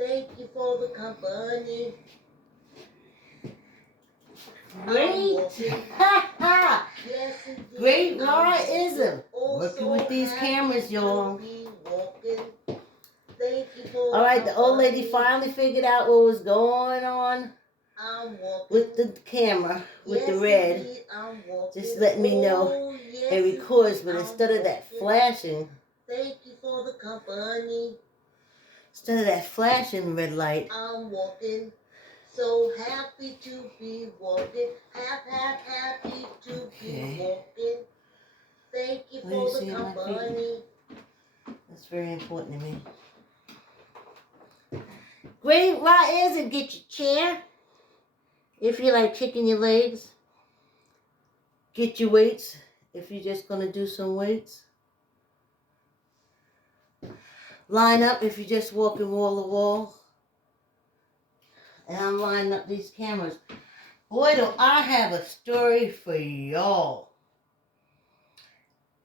Thank you for the company. Great. Yes, indeed. Great Lauraism. Working with these cameras, y'all. Thank you for all right, the old lady finally figured out what was going on with the camera, with the red. Indeed, Just let me know it records, but instead of that flashing, thank you for the company. Instead of that flashing red light, I'm walking. So happy to be walking. Happy to be walking. Thank you for the company. That's very important to me. Great Lauraism, get your chair. If you like kicking your legs, get your weights. If you're just going to do some weights. Line up if you're just walking wall to wall. And I'm lining up these cameras. Boy, do I have a story for y'all.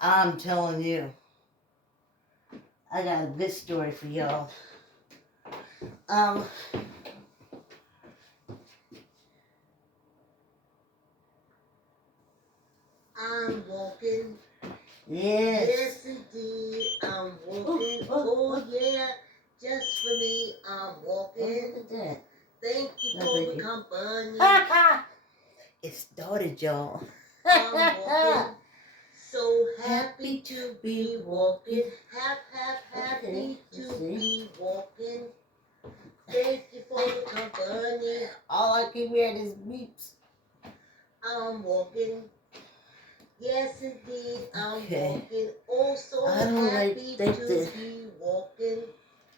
I'm telling you. I got a good story for y'all. I'm walking. Yes. Yes, indeed. I'm walking. Oh, yeah. Just for me, I'm walking. Look at that. Thank you for the company. It started, y'all. I'm walking. So happy to be walking. Happy to be walking. Thank you for the company. All I keep hearing is beeps. I'm walking. Yes, indeed, I'm walking. Also happy to be walking.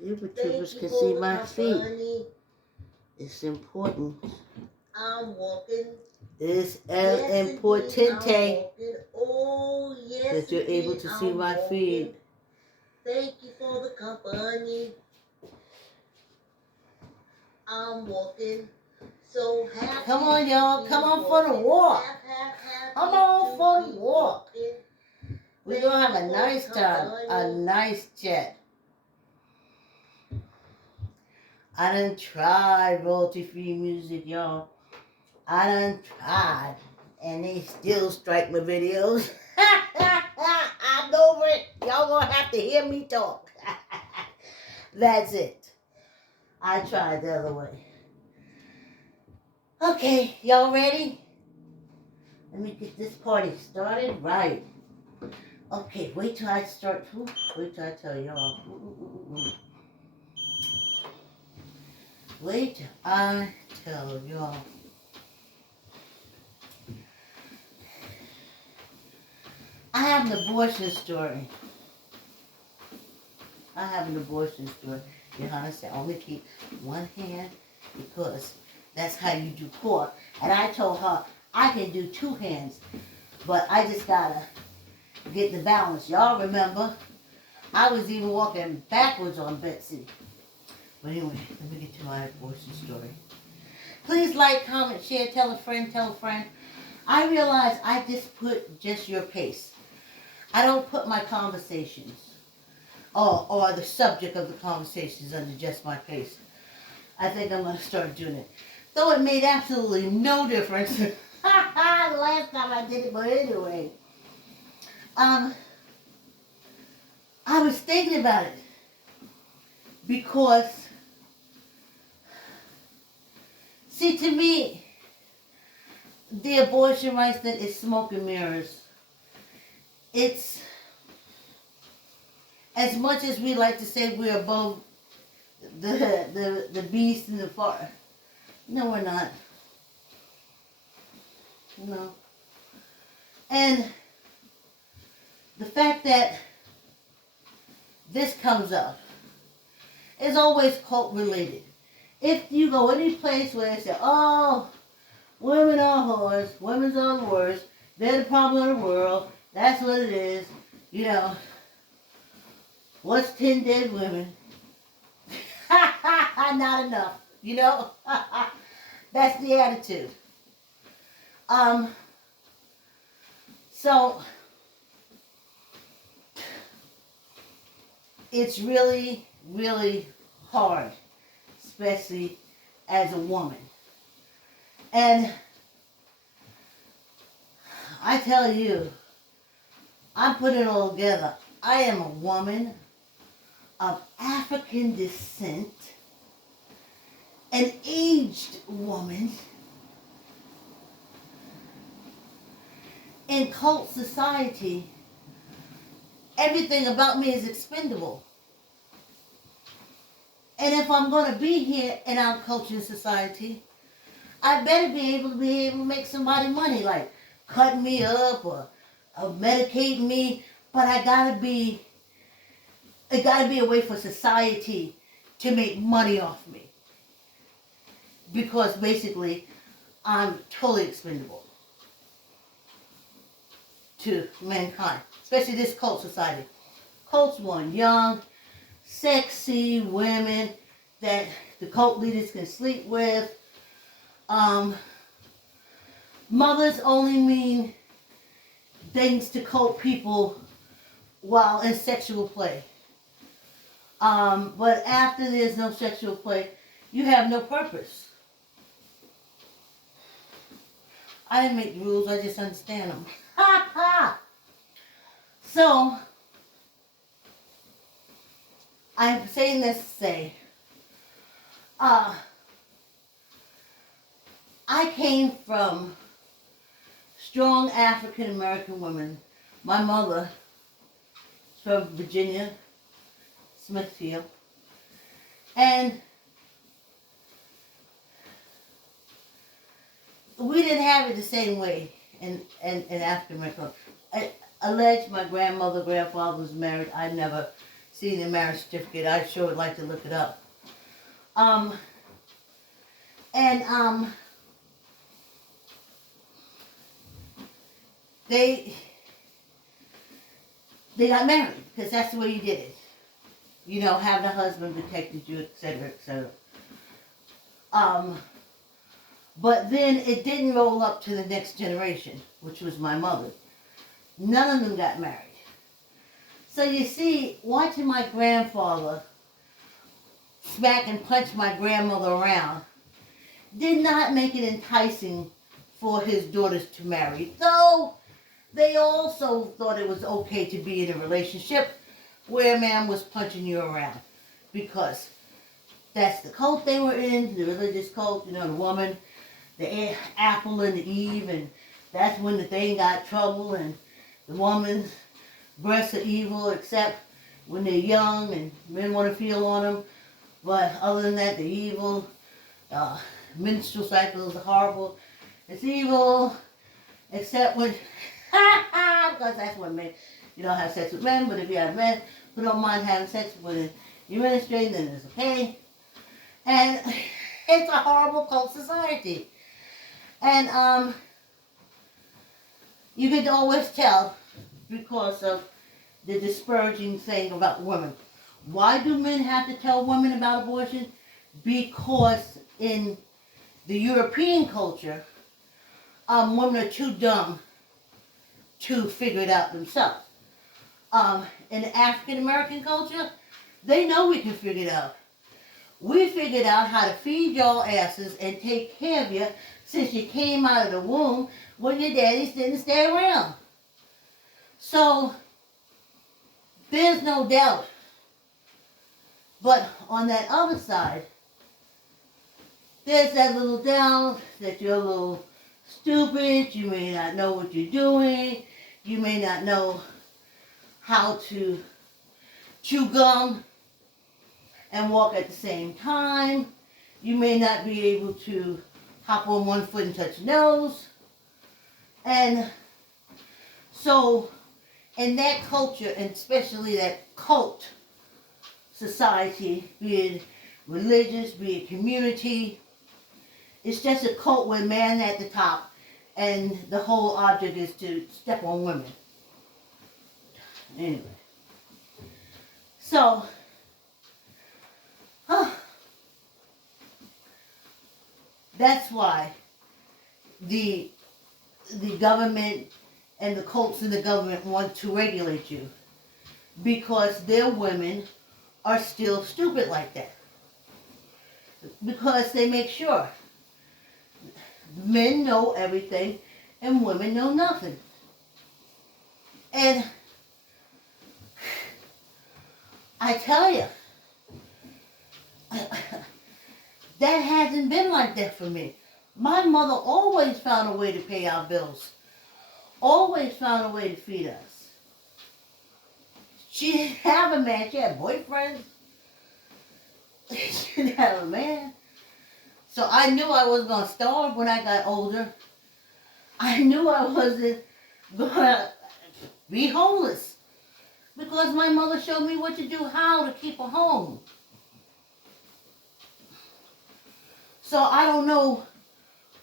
YouTubers can see my feet. It's important. I'm walking. It's importante oh, yes, that you're able to see my feet. Thank you for the company. I'm walking. So happy. Come on, y'all. Come on for the walk. Come on for the walk. We're going to have a nice time. A nice chat. I done tried royalty-free music, y'all. I done tried. And they still strike my videos. I'm over it. Y'all gonna have to hear me talk. That's it. I tried the other way. Okay, y'all ready? Let me get this party started right. Okay, wait till I start. Wait till I tell y'all. Wait till I tell y'all. I have an abortion story. Johanna said only keep one hand because that's how you do court. And I told her I can do two hands, but I just gotta get the balance. Y'all remember, I was even walking backwards on Betsy. But anyway, let me get to my abortion story. Please like, comment, share, tell a friend, I realize I just put just your pace. I don't put my conversations or the subject of the conversations under just my pace. I think I'm going to start doing it. Though it made absolutely no difference. The last time I did it, but anyway. I was thinking about it because, see, to me, the abortion rights thing is smoke and mirrors. It's, as much as we like to say we're above the beast and the fire. No, we're not. No. And the fact that this comes up is always cult related. If you go any place where they say, oh, women are whores, women are the worst, they're the problem of the world, that's what it is, you know, what's 10 dead women? Not enough, you know? That's the attitude. So, it's really, really hard especially as a woman. And I tell you, I'm putting it all together. I am a woman of African descent, an aged woman in cult society. Everything about me is expendable. And if I'm going to be here in our culture and society, I better be able to make somebody money, like cut me up or medicate me. But it gotta be a way for society to make money off me. Because basically, I'm totally expendable to mankind, especially this cult society. Cults want young, sexy women that the cult leaders can sleep with. Mothers only mean things to cult people while in sexual play. But after there's no sexual play, you have no purpose. I didn't make the rules, I just understand them. Ha ha! So, I'm saying this to say, I came from strong African American women. My mother is from Virginia, Smithfield, and we didn't have it the same way in African American. I allege my grandfather was married. I never seen the marriage certificate. I sure would like to look it up. They got married because that's the way you did it. You know, having a husband protected you, etc., etc. But then it didn't roll up to the next generation, which was my mother. None of them got married. So you see, watching my grandfather smack and punch my grandmother around did not make it enticing for his daughters to marry. Though they also thought it was okay to be in a relationship where a man was punching you around. Because that's the cult they were in, the religious cult, you know, the woman, the apple and the Eve, and that's when the thing got trouble, and the woman's breasts are evil except when they're young and men want to feel on them. But other than that, they're evil. Menstrual cycles are horrible. It's evil except when, because that's when men, you don't have sex with men, but if you have men who don't mind having sex with you menstruate, then it's okay. And it's a horrible cult society. And you can always tell because of the disparaging thing about women. Why do men have to tell women about abortion? Because in the European culture, women are too dumb to figure it out themselves. In the African American culture, they know we can figure it out. We figured out how to feed y'all asses and take care of you since you came out of the womb when your daddies didn't stay around. So, there's no doubt. But on that other side, there's that little doubt that you're a little stupid, you may not know what you're doing, you may not know how to chew gum and walk at the same time, you may not be able to hop on one foot and touch your nose. And so, in that culture, and especially that cult society, be it religious, be it community, it's just a cult with man at the top, and the whole object is to step on women. Anyway. So, that's why the government and the cults in the government want to regulate you, because their women are still stupid like that. because they make sure men know everything and women know nothing. And I tell you, that hasn't been like that for me. My mother always found a way to pay our bills. Always found a way to feed us. She didn't have a man. She had boyfriends. She didn't have a man. So I knew I was going to starve when I got older. I knew I wasn't going to be homeless. Because my mother showed me what to do, how to keep a home. So I don't know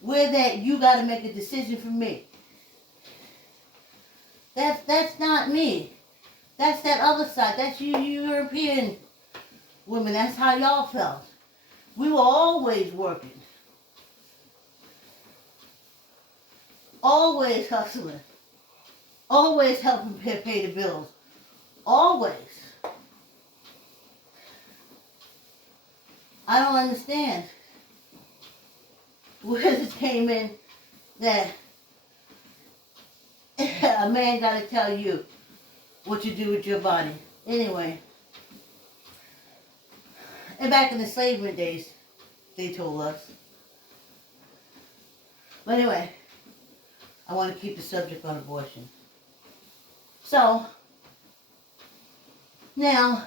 where that you got to make a decision for me. That's not me. That's that other side. That's you European women. That's how y'all felt. We were always working. Always hustling. Always helping pay the bills. Always. I don't understand where this came in that a man got to tell you what you do with your body. Anyway. And back in the slavery days, they told us. But anyway, I want to keep the subject on abortion. So, now,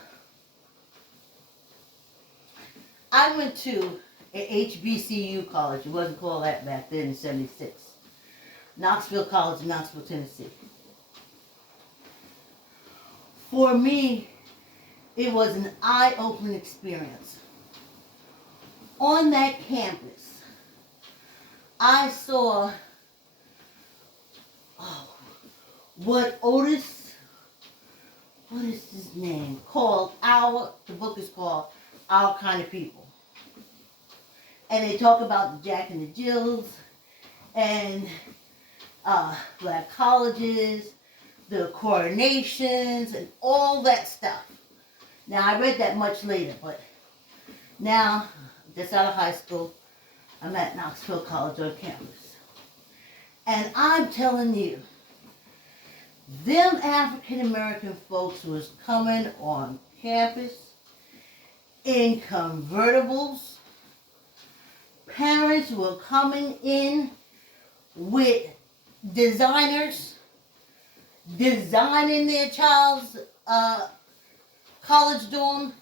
I went to an HBCU college. It wasn't called that back then in '76. Knoxville College in Knoxville, Tennessee. For me, it was an eye-opening experience. On that campus, I saw what is his name? The book is called Our Kind of People. And they talk about the Jack and the Jills and black colleges, the coronations, and all that stuff. Now, I read that much later, but now, just out of high school, I'm at Knoxville College on campus. And I'm telling you, them African American folks was coming on campus in convertibles. Parents were coming in with designers, designing their child's college dorm.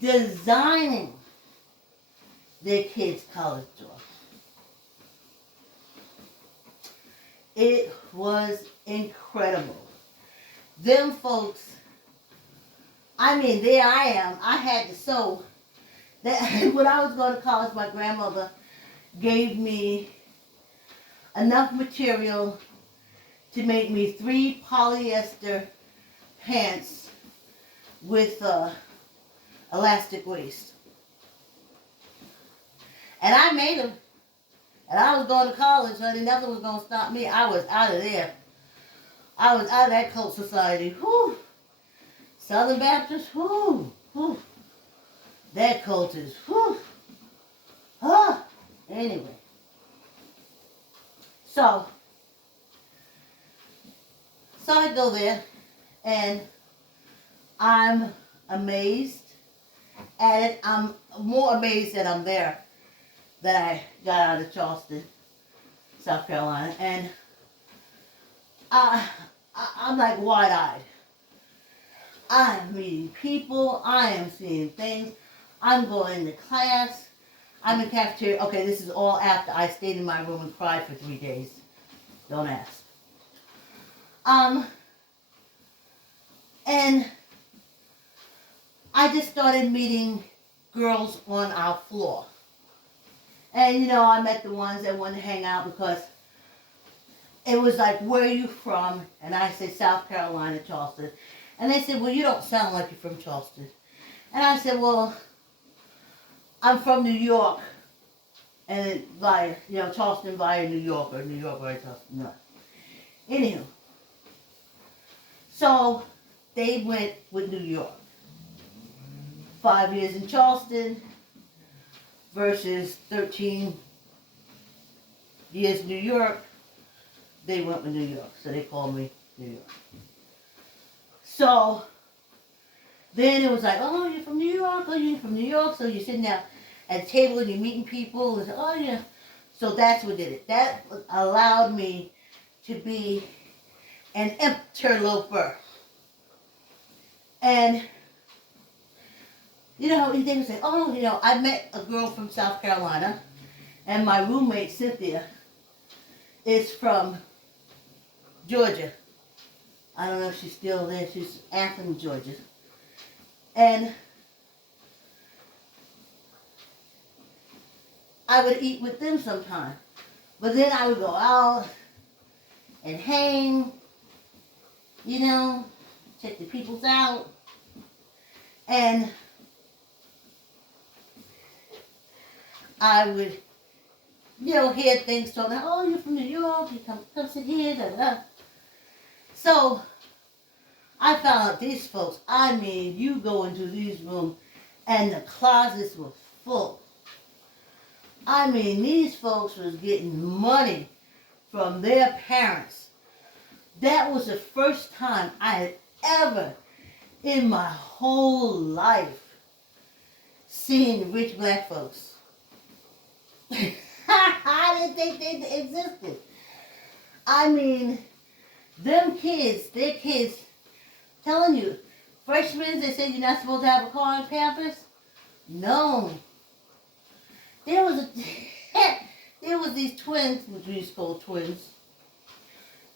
Designing their kids' college dorm. It was incredible. Them folks, I mean, there I am. I had to sew. When I was going to college, my grandmother gave me enough material to make me 3 polyester pants with elastic waist. And I made them. And I was going to college, honey. Nothing was going to stop me. I was out of there. I was out of that cult society. Whew. Southern Baptist, whew. Whew. That cult is, whew. Ah. Anyway. So I go there, and I'm amazed at it. I'm more amazed that I'm there that I got out of Charleston, South Carolina, and I'm like wide-eyed. I am meeting people. I am seeing things. I'm going to class. I'm in cafeteria. Okay, this is all after I stayed in my room and cried for 3 days. Don't ask. And I just started meeting girls on our floor. And, I met the ones that wanted to hang out because it was like, where are you from? And I said, South Carolina, Charleston. And they said, well, you don't sound like you're from Charleston. And I said, well, I'm from New York. And via, Charleston via New York, or New York via Charleston. No. Anywho. So they went with New York. 5 years in Charleston versus 13 years in New York. They went with New York, so they called me New York. So then it was like, oh, you're from New York, oh, you're from New York, so you're sitting there at a table and you're meeting people, and oh, yeah. So that's what did it. That allowed me to be an interloper. And, you know, and they would say, oh, you know, I met a girl from South Carolina, and my roommate, Cynthia, is from Georgia. I don't know if she's still there. She's Athens, Georgia. And I would eat with them sometime. But then I would go out and hang, you know, check the peoples out. And I would, you know, hear things told, oh, you're from New York, you come sit here, da, da. So I found out these folks, I mean, you go into these rooms and the closets were full. I mean, these folks was getting money from their parents. That was the first time I had ever in my whole life seen rich black folks. I didn't think they existed. I mean, them kids, their kids, telling you, freshmen, they said you're not supposed to have a car on campus? No. There was these twins, which we used to call twins,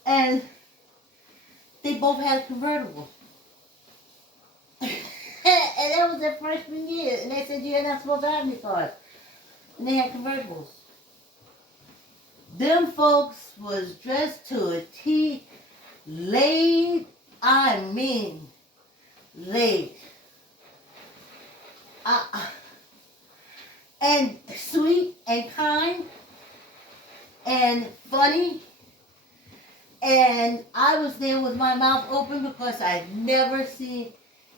and they both had a convertible. And that was their freshman year, and they said you're not supposed to have any cars. And they had convertibles. Them folks was dressed to a T, laid, I mean, laid. And sweet and kind and funny. And I was there with my mouth open because I'd never seen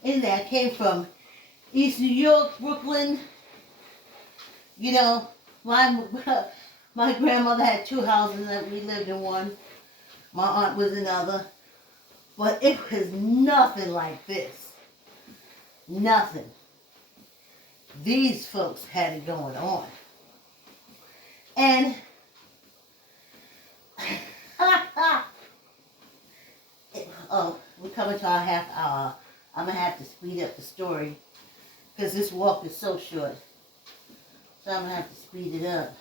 anything. I came from East New York, Brooklyn. You know, my grandmother had 2 houses and we lived in one. My aunt was another. But it was nothing like this. Nothing. These folks had it going on. And oh, we're coming to our half hour. I'm going to have to speed up the story because this walk is so short. So I'm going to have to speed it up.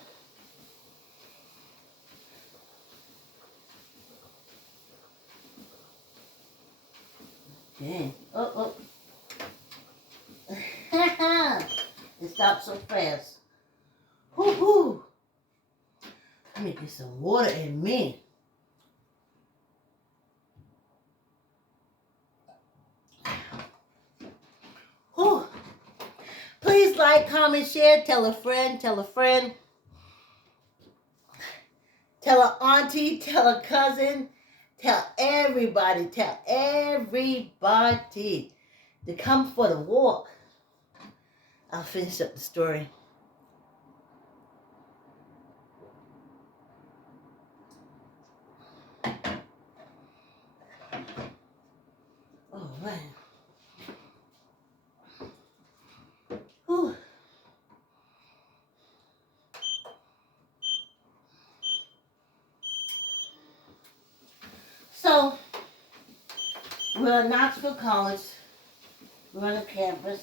Okay. Oh. It stopped so fast. Whoo-hoo. Let me get some water in me. Whew. Please like, comment, share, tell a friend, tell an auntie, tell a cousin, tell everybody to come for the walk. I'll finish up the story. Oh, man. Whew. So, we're at Knoxville College. We're on the campus.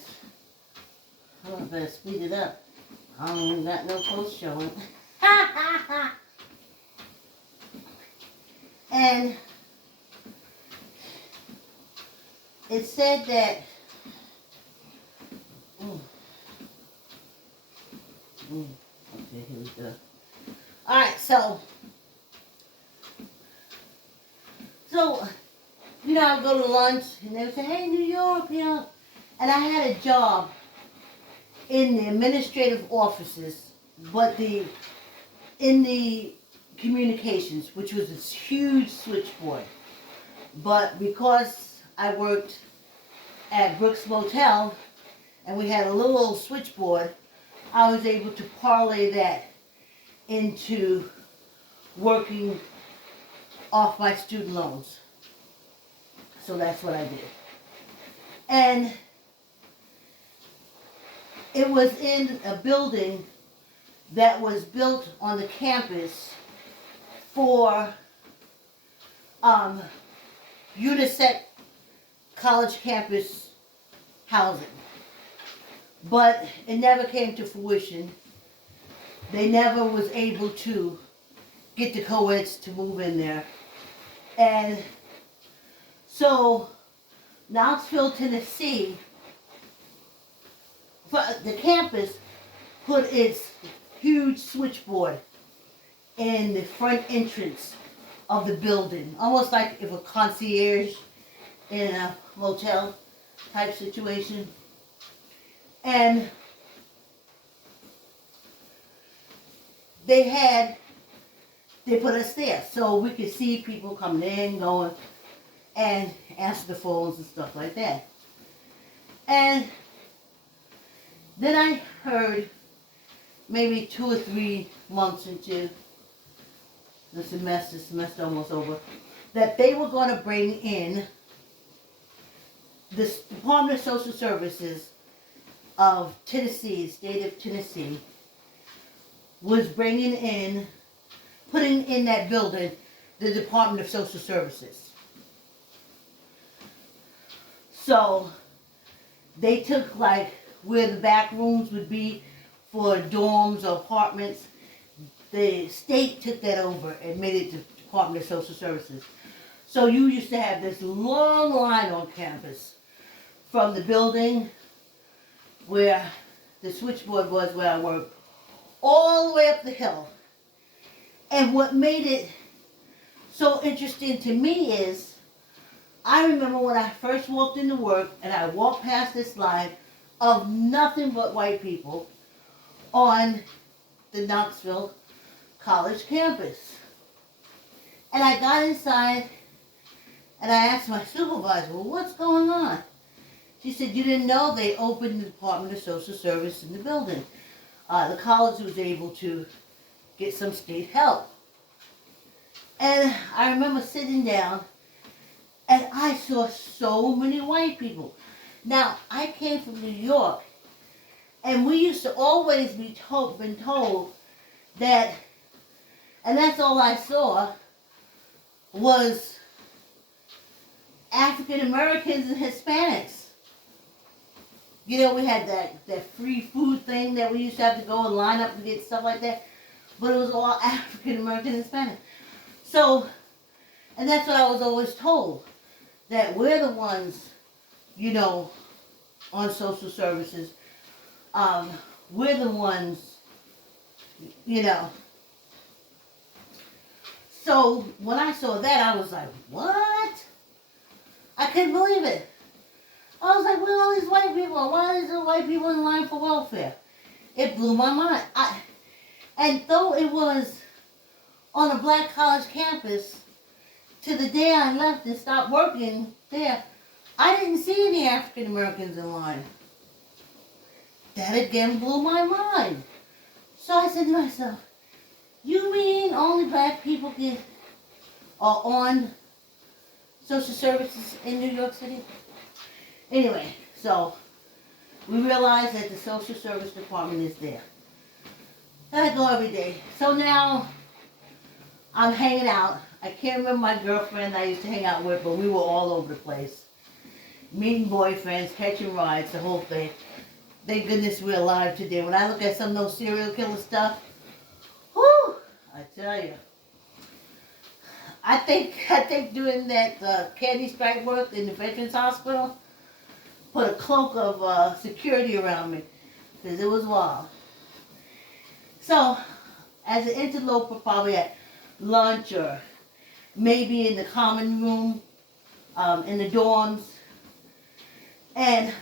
I better speed it up. I don't even got no post showing. And it said that okay, here we go. Alright, so you know, I go to lunch and they would say, hey, New York, you know. And I had a job in the administrative offices, but in the communications, which was this huge switchboard. But because I worked at Brooks Motel and we had a little old switchboard, I was able to parlay that into working off my student loans. So that's what I did. And it was in a building that was built on the campus for unisex college campus housing. But it never came to fruition. They never was able to get the co-eds to move in there. And so Knoxville, Tennessee, the campus put its huge switchboard in the front entrance of the building, almost like if a concierge in a motel type situation. And they put us there so we could see people coming in, going, and answer the phones and stuff like that. And then I heard maybe 2 or 3 months into the semester almost over, that they were going to bring in the Department of Social Services of Tennessee, state of Tennessee, was putting in that building the Department of Social Services. So they took like where the back rooms would be for dorms or apartments. The state took that over and made it the Department of Social Services. So you used to have this long line on campus from the building where the switchboard was where I worked, all the way up the hill. And what made it so interesting to me is, I remember when I first walked into work and I walked past this line of nothing but white people on the Knoxville College campus. And I got inside and I asked my supervisor, well, what's going on? She said, you didn't know they opened the Department of Social Service in the building. The college was able to get some state help. And I remember sitting down and I saw so many white people. Now, I came from New York, and we used to always been told that, and that's all I saw, was African Americans and Hispanics. You know, we had that free food thing that we used to have to go and line up to get stuff like that. But it was all African American and Hispanic. So, and that's what I was always told. That we're the ones, you know, on social services. We're the ones, you know. So, when I saw that, I was like, what? I couldn't believe it. I was like, where are all these white people? Why are these white people in line for welfare? It blew my mind. And though it was on a black college campus, to the day I left and stopped working there, I didn't see any African Americans in line. That again blew my mind. So I said to myself, you mean only black people are on social services in New York City? Anyway, so we realized that the social service department is there. And I go every day. So now I'm hanging out. I can't remember my girlfriend I used to hang out with, but we were all over the place. Meeting boyfriends, catching rides, the whole thing. Thank goodness we're alive today. When I look at some of those serial killer stuff, whew, I tell you. I think doing that candy strike work in the Veterans Hospital put a cloak of security around me, because it was wild. So, as an interloper, probably at lunch or maybe in the common room, in the dorms, and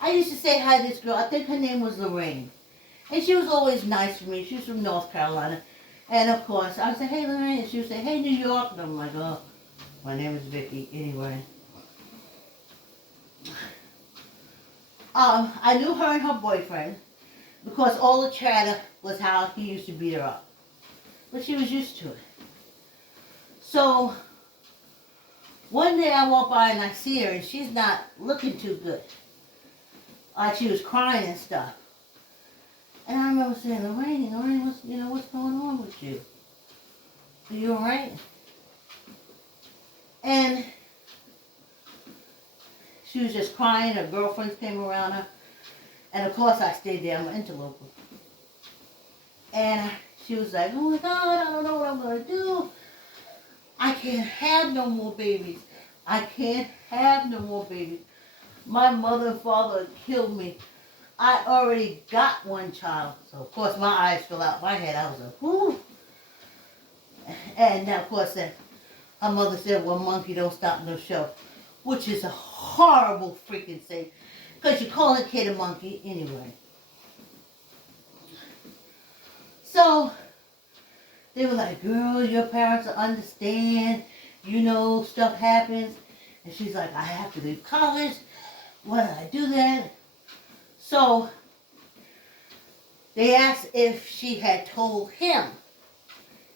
I used to say hi to this girl. I think her name was Lorraine, and she was always nice to me. She was from North Carolina, and of course I would say, hey Lorraine, and she would say, hey New York, and I'm like, oh, my name is Vicki. Anyway, I knew her and her boyfriend because all the chatter was how he used to beat her up. But she was used to it. So one day I walk by and I see her and she's not looking too good. Like she was crying and stuff. And I remember saying, Lorraine, what's going on with you? Are you alright? And she was just crying. Her girlfriends came around her. And of course I stayed there. I'm an interloper. And she was like, oh my God, I don't know what I'm going to do. I can't have no more babies. I can't have no more babies. My mother and father killed me. I already got one child. So, of course, my eyes fell out my head. I was like, whoo. And now, of course, her mother said, well, monkey don't stop no show. Which is a horrible freaking thing. Because you call a kid a monkey anyway. So, they were like, girl, your parents will understand. You know, stuff happens. And she's like, I have to leave college. Why did I do that? So, they asked if she had told him.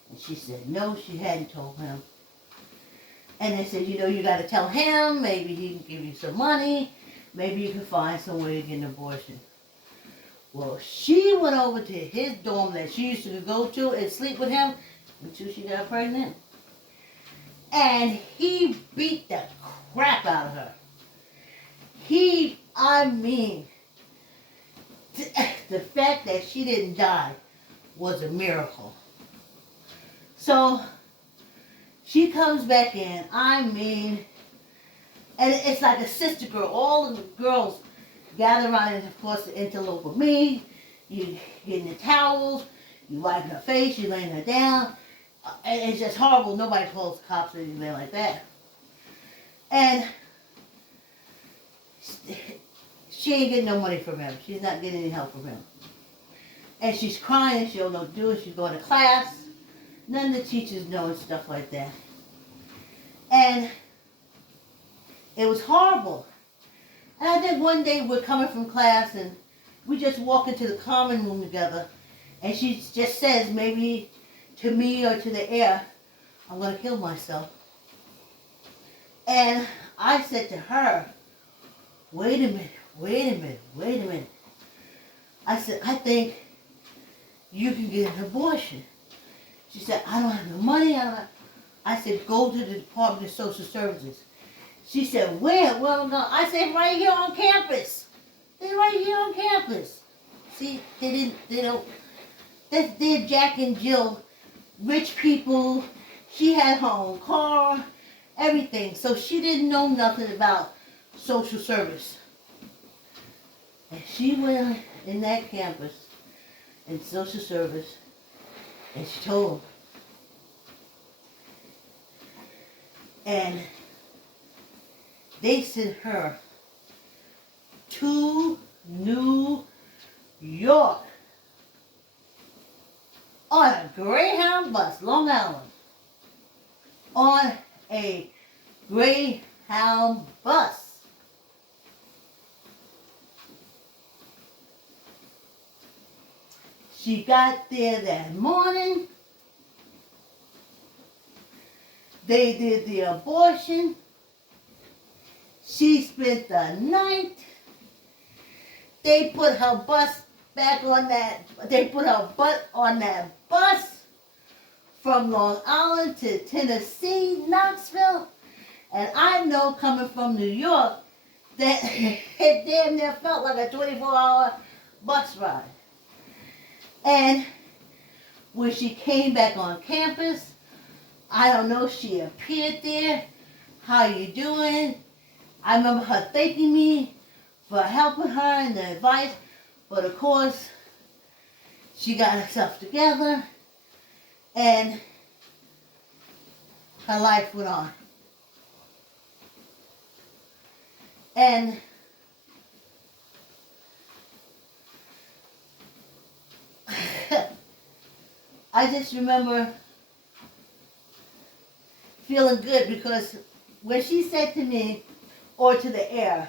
And she said, no, she hadn't told him. And they said, you got to tell him. Maybe he can give you some money. Maybe you can find some way to get an abortion. Well, she went over to his dorm that she used to go to and sleep with him until she got pregnant. And he beat the crap out of her. The fact that she didn't die was a miracle. So, she comes back in, and it's like a sister girl. All of the girls gather around, and of course, the interlope with me. You get in the towels, you wipe her face, you laying her down. And it's just horrible. Nobody calls the cops or anything like that. And she ain't getting no money from him. She's not getting any help from him. And she's crying. She don't know what to do. She's going to class. None of the teachers know and stuff like that. And it was horrible. And I think one day we're coming from class and we just walk into the common room together. And she just says, maybe to me or to the air, I'm going to kill myself. And I said to her, wait a minute. I said, I think you can get an abortion. She said, I don't have no money. I said, go to the Department of Social Services. She said, where? Well, no. I said, right here on campus. They're right here on campus. See, they're Jack and Jill, rich people. She had her own car, everything. So she didn't know nothing about social service. And she went in that campus in social service and she told them. And they sent her to New York on a Greyhound bus, Long Island. On a Greyhound bus. She got there that morning. They did the abortion. She spent the night. They put her butt on that bus from Long Island to Tennessee, Knoxville. And I know coming from New York that it damn near felt like a 24-hour bus ride. And when she came back on campus, I don't know, she appeared there. How you doing? I remember her thanking me for helping her and the advice. But of course, she got herself together and her life went on. And I just remember feeling good because when she said to me, or to the air,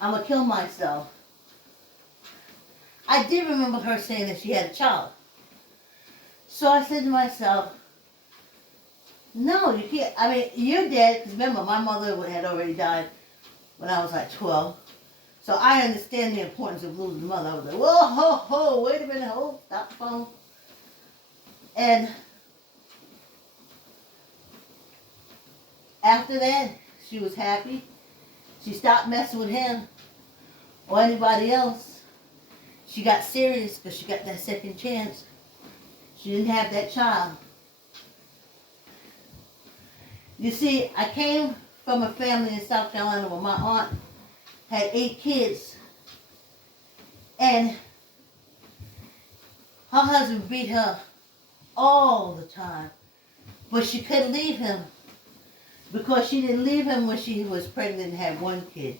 I'm going to kill myself, I did remember her saying that she had a child. So I said to myself, no, you can't. I mean, you're dead. Because remember, my mother had already died when I was like 12. So I understand the importance of losing a mother. I was like, whoa, ho, ho, wait a minute, hold, stop the phone. And after that, she was happy. She stopped messing with him or anybody else. She got serious because she got that second chance. She didn't have that child. You see, I came from a family in South Carolina where my aunt had 8 kids. And her husband beat her all the time. But she couldn't leave him because she didn't leave him when she was pregnant and had 1 kid.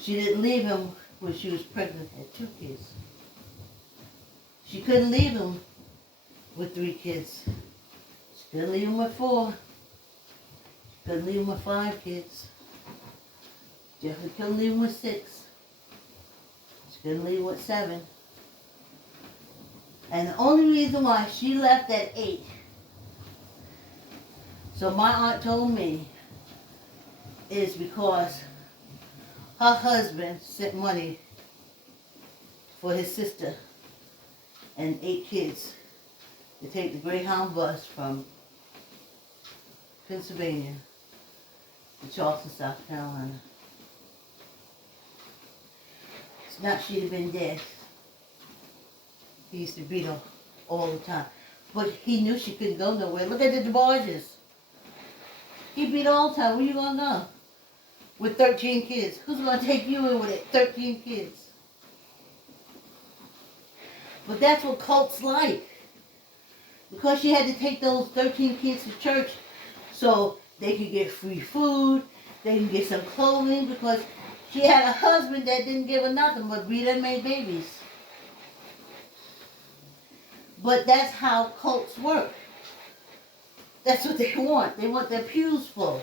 She didn't leave him when she was pregnant and had 2 kids. She couldn't leave him with 3 kids. She couldn't leave him with 4. She couldn't leave him with 5 kids. Definitely couldn't leave him with 6. She couldn't leave him with 7. And the only reason why she left at 8, so my aunt told me, is because her husband sent money for his sister and 8 kids to take the Greyhound bus from Pennsylvania to Charleston, South Carolina. It's not she'd have been dead. He used to beat her all the time. But he knew she couldn't go nowhere. Look at the barges. He beat her all the time. Where you going to go? With 13 kids. Who's going to take you in with it? 13 kids. But that's what cults like. Because she had to take those 13 kids to church so they could get free food, they can get some clothing, because she had a husband that didn't give her nothing but beat her and made babies. But that's how cults work. That's what they want. They want their pews full.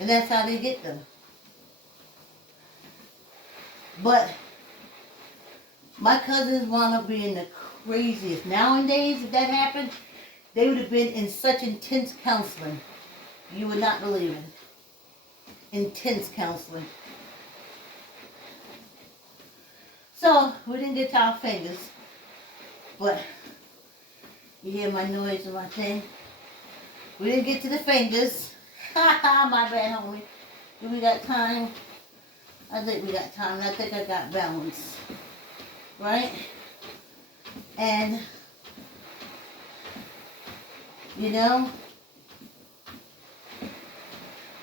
And that's how they get them. But my cousins wound up being the craziest. Nowadays, if that happened, they would have been in such intense counseling. You would not believe it. Intense counseling. So, we didn't get to our fingers. But, you hear my noise and my thing? We didn't get to the fingers. Ha ha, my bad, homie. Do we got time? I think we got time. I think I got balance. Right? And, you know,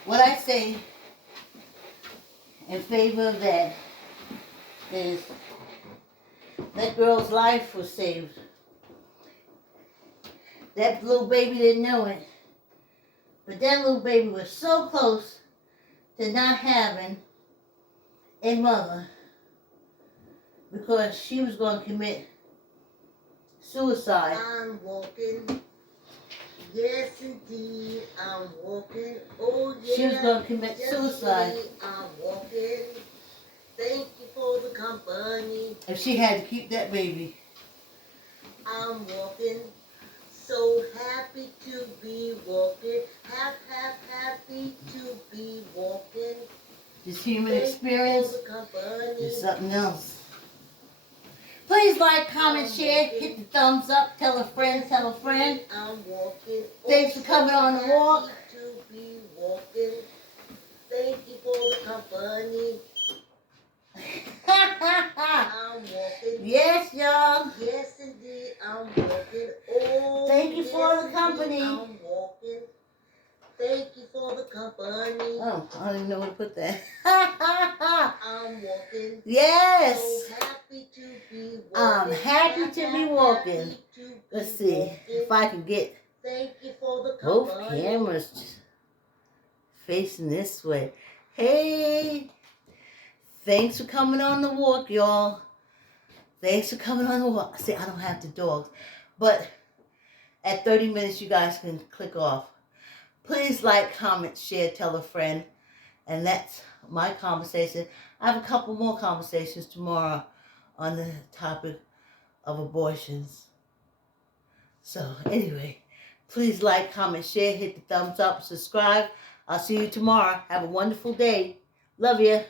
what I say in favor of that is that girl's life was saved. That little baby didn't know it. But that little baby was so close to not having a mother because she was going to commit suicide. I'm walking. Yes, indeed. I'm walking. Oh, yeah. She was going to commit Yes, suicide. indeed, I'm walking. Thank you for the company. If she had to keep that baby. I'm walking. So happy to be walking. Happy to be walking. This human Thank experience you for the company. is something else. Please like, comment, share, hit the thumbs up, tell a friend, tell a friend. I'm walking. Thanks for coming on the walk. Happy to be walking. Thank you for the company. I'm walking. Yes, y'all. Yes, indeed, I'm walking. Oh, Thank you for yes, the company. indeed, I'm walking. Thank you for the company. Oh, I don't even know where to put that. I'm walking. Yes. So happy to be walking. I'm happy to be walking. Happy to be Let's see walking. if I can get Thank you for the both company. cameras facing this way. Hey, thanks for coming on the walk, y'all. Thanks for coming on the walk. See, I don't have the dogs, but at 30 minutes, you guys can click off. Please like, comment, share, tell a friend. And that's my conversation. I have a couple more conversations tomorrow on the topic of abortions. So anyway, please like, comment, share, hit the thumbs up, subscribe. I'll see you tomorrow. Have a wonderful day. Love you.